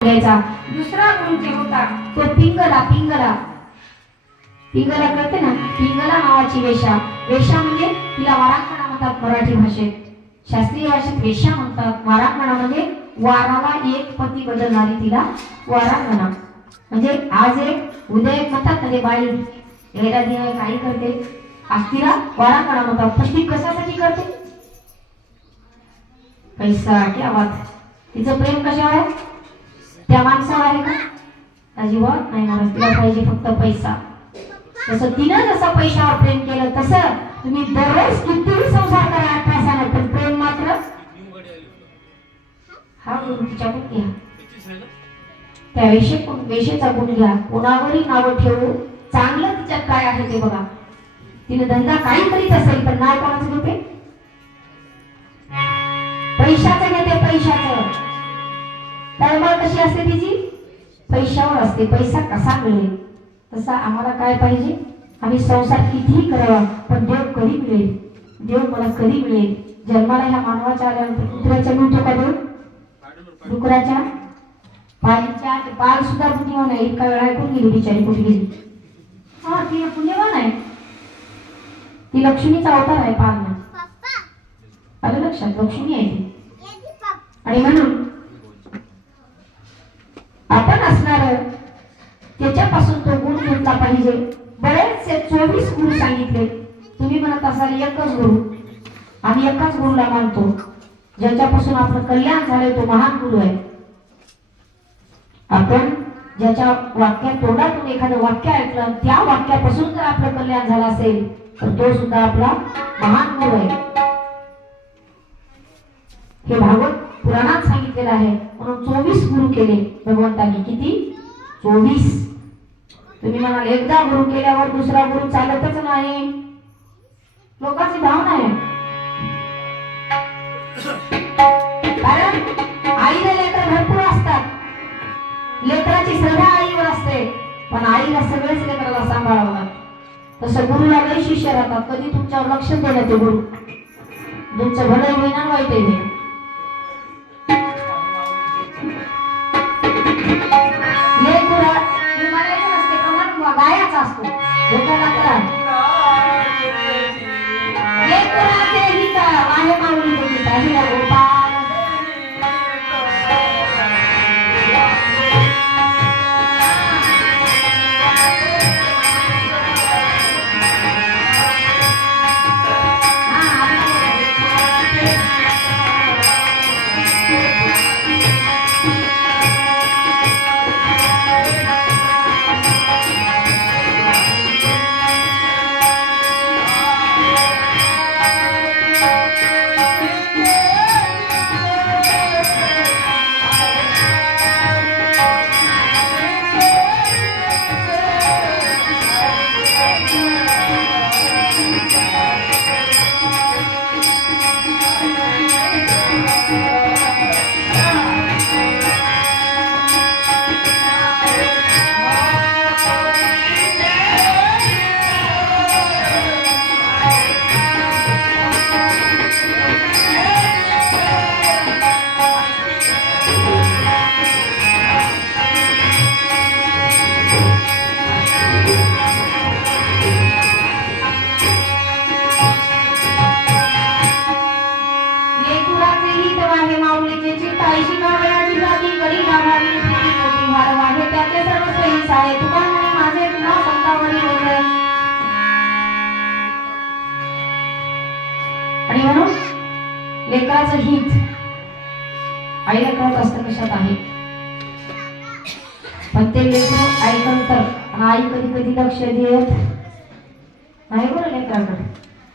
घ्यायचा। दुसरा गुरु जे होता तो पिंगला कळते ना, पिंगला नावाची वेश्या। वेश्या म्हणजे तिला वारांगणा म्हणतात मराठी भाषेत, शास्त्रीय भाषेत वेश्या म्हणतात। वारांगणा म्हणजे वाराला एक पती बदलणारी तिला वारांगणा म्हणजे आज एक उद्या एक म्हणतात ना, ते बाई एका दिवस काही करते, आज तिला वारांगणा म्हणतात। पण ती कशासाठी करते? पैसा। क्या बात। तिचं प्रेम कशावर आहे? त्या माणसावर आहे का? अजिबात नाही महाराज, तिला पाहिजे फक्त पैसा। तसं तिनं जसं पैशावर प्रेम केलं तसं तुम्ही दररोज कितीही संसार करा पैशाने, पण प्रेम मात्र हा गुरु तिच्याकडून घ्या। त्या वेशेचा गुण घ्या, कोणावरही नाव ठेवू, चांगलं तिच्यात काय आहे ते बघा। तिने धंदा काही करीत असेल पण नाव कोणाचं घेते? पैशाचं घेते, पैशाचं। तळमळ कशी असते तिची? पैशावर असते। पैसा कसा मिळेल तसा आम्हाला काय पाहिजे? आम्ही संसार कितीही करावा पण देव कधी मिळेल, देव मला कधी मिळेल। जन्माला ह्या मानवाच्या आल्यानंतर कुत्र्याच्या मिळतो का देव? डुकराच्या पालीच्या पाल सुद्धा बुद्धिमान आहे। इतका वेळा ऐकून गेली बिचारी, कुठे गेली? हा, ती पुण्यवान आहे, ती लक्ष्मीचा अवतार आहे। पाल आलं लक्षात? लक्ष्मी आहे ती। आणि म्हणून आपण असणार त्याच्यापासून तो गुण घेतला पाहिजे। बरेचसे 24 गुरु सांगितले। तुम्ही म्हणत असाल एकच गुरु, आम्ही एकाच गुरुला मानतो, ज्याच्यापासून आपलं कल्याण झालंय तो महान गुरु आहे। आपण ज्याच्या वाक्यात तोंडातून एखादं वाक्य ऐकलं, त्या वाक्यापासून जर आपलं कल्याण झालं असेल तर तो सुद्धा आपला महान गुरु आहे। हे भागवत पुराणात सांगितलेलं आहे। म्हणून 24 गुरु केले भगवंतांनी। किती? 24। तुम्ही म्हणाल एकदा गुरु केल्यावर दुसरा गुरु चालतच नाही, लोकांची भावना आहे। कारण आईला लेकर भरपूर असतात, लेकराची श्रद्धा आईवर असते, पण आईला सगळेच लेकराला सांभाळावं लागतं। तसं गुरुला लई शिष्य राहतात, कधी तुमच्यावर लक्ष देण्यात ते गुरु तुमचं भलंही होईना वाईटही होईना। गायाचा असतो डोक्याला करा, एक कुणाचे हित आहे माऊली गीता, हिला गोपाल आणि म्हणून लेकराचं हित आईला कळत असतं कशात आहे, पण ते लेकरू ऐकून तर आई कधी कधी लक्ष देत नाही बरं लेकराकडे।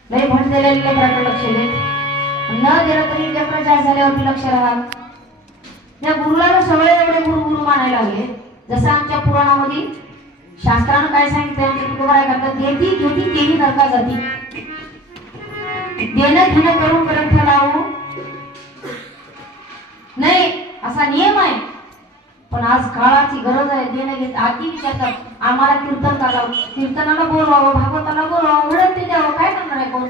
लई म्हणलेल्या लेकराकडे लक्ष देत न दिलं तरी लेकरं जास्त झाल्यावरती लक्ष राहत। त्या गुरुला सगळे एवढे गुरु गुरु मानायला लागले। जसं आमच्या पुराणामध्ये शास्त्रानं काय सांगितलं, आमच्या तुकोबाराय करतात, घेती घेती देवी नरका जाती। देणं घेणं करून ग्रंथ लावू नाही असा नियम आहे, पण आज काळाची गरज आहे। देणं घेत आधी विचारतात आम्हाला कीर्तनाला बोलवावं, भागवताला बोलवावं, घडत ते द्यावं, काय करणार आहे कोण?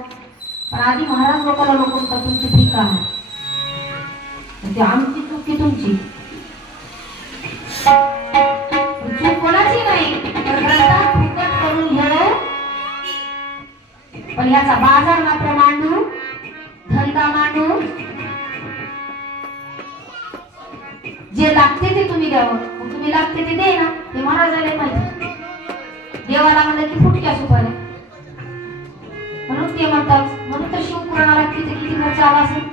पण आधी महाराज लोकांना लोक तुमची फी का आहे, आमची चूक की तुमची? देवाचा बाजार मात्र मांडू, धंदा मांडू, जे लागते ते तुम्ही द्यावं. तुम्ही लागते ते दे ना, ते महाराजाला माहिती. देवाला म्हणलं की फुटक्या सुपाऱ्या, म्हणून ते म्हणतात. म्हणून तर शिवपुराणाला किती खर्च आला असेल.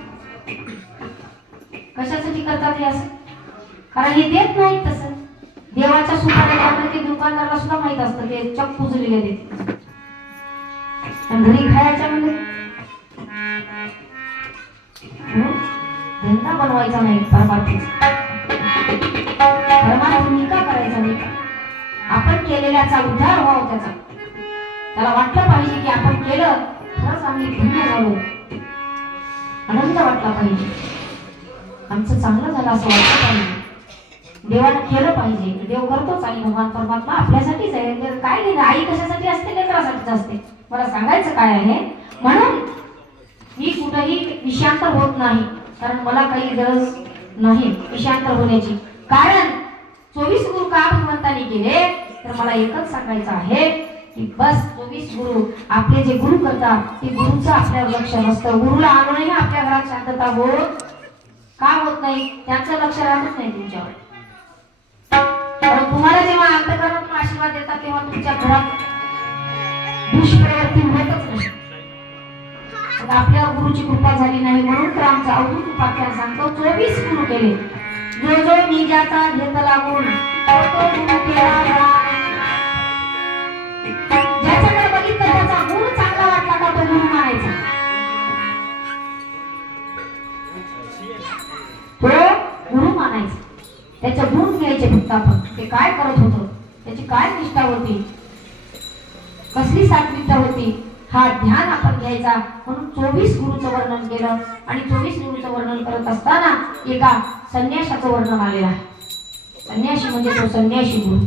कशासाठी करतात हे असं? कारण हे देत नाहीत तसं. देवाच्या सुपाऱ्या ते दुकानदाराला सुद्धा माहित असतं ते चक पुजलेले देते. घरी खायच्या म्हणजे धंदा बनवायचा नाही. परमार्थ निका करायचा नाही. आपण केलेल्याचा उद्धार व्हावा. त्याला वाटलं पाहिजे की आपण केलं, खरंच आम्ही धन्य झालो, आनंद वाटला पाहिजे, आमचं चांगलं झालं असं वाटलं पाहिजे. देवानं केलं पाहिजे. देव करतोच आणि भगवान परमात्मा आपल्यासाठीच आहे. काय नाही, आई कशासाठी असते? लेकरासाठीच असते. मला सांगायचं काय आहे, म्हणून मी कुठेही विषयांतर होत नाही, कारण मला काही गरज नाही विषयांतर होण्याची. कारण 24 गुरु का भगवंतांनी केले, तर मला एकच सांगायचं आहे की बस 24 गुरु आपले जे गुरु करतात ते गुरुचं आपल्यावर लक्ष नसतं. गुरुला आणूनही आपल्या घरात शांतता होत का होत नाही, त्यांचं लक्ष राहत नाही तुमच्यावर. तुम्हाला जेव्हा अंतःकरणातून आशीर्वाद देतात तेव्हा तुमच्या घरात दुष्प्रवृत्ती होतच नाही. आपल्यावर गुरुची कृपा झाली नाही, म्हणून तर आमचा अवधूत उपाख्यान सांगतो 24 गुरु केले. जो जो निजाचा घेत लागून तो गुरु केला. ज्याच्याकडे बघितलं त्याचा गुण चांगला वाटला का तो गुरु मानायचा. तो गुरु मानायचा. त्याचे गुण घ्यायचे फक्त आपण. ते काय करत होतं, त्याची काय निष्ठा होती, कसली सात्विकता होती, हा ध्यान आपण घ्यायचा. म्हणून 24 गुरुचं वर्णन केलं. आणि 24 गुरुचं वर्णन करत असताना एका संन्याशाचं वर्णन आलेलं आहे. संन्याशी म्हणजे तो संन्याशी गुरु.